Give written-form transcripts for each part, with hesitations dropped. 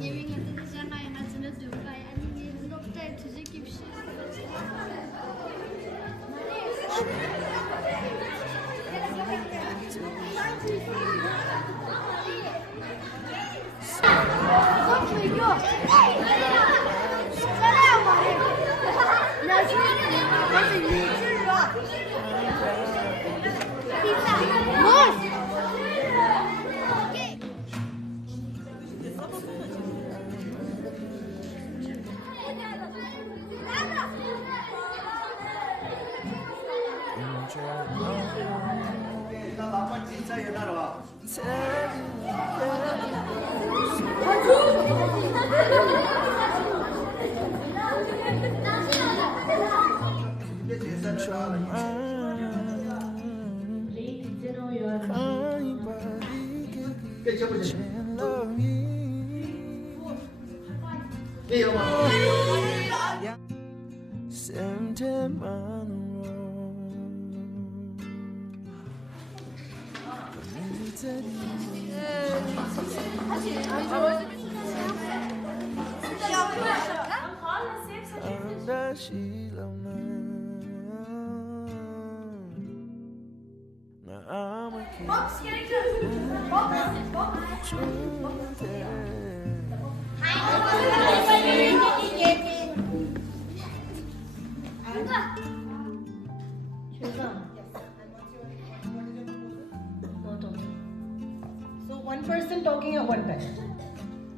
예민이들이 있잖아요. 나 진짜 누가 아니 무섭다 뒤집기 싫어. So one person talking at one time.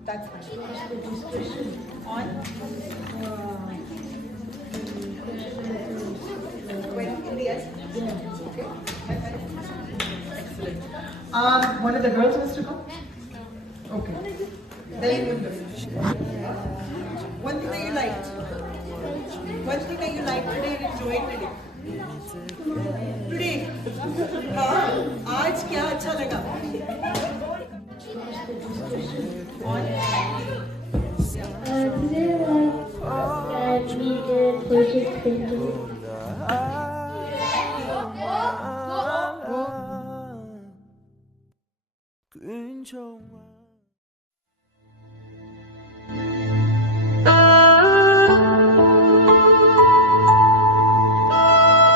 That's fine. On. Yes. Okay. Excellent. One of the girls wants to come? Okay. Then one thing that you liked. One thing that you liked today and enjoyed today. Today. आज क्या अच्छा लगा? Today,